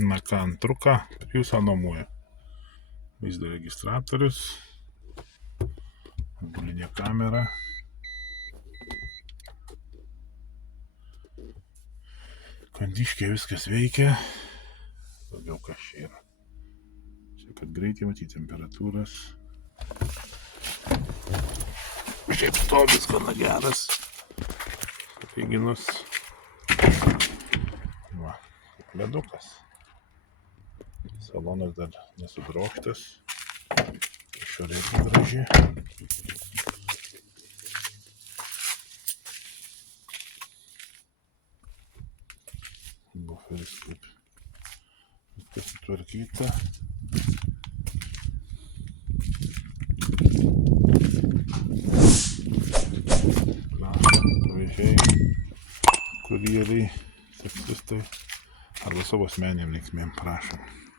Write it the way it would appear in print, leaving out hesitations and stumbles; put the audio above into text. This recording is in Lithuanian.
Na ką, antruką jūsų nuomoja. Vaizdo registratorius, modulinė kamera, kondiškė viskas veikia, daugiau kas čia yra. Čia kad greitai matyti temperatūras. Šiaip stovis gana geras, palyginus. Va, ledukas. Salonas dar nesudrožtas, išorė graži. Buferis kaip viskas sutvarkyta. Vežėjai, kurjeriai, taksistai arba savo asmeniniam reikmėm prašom.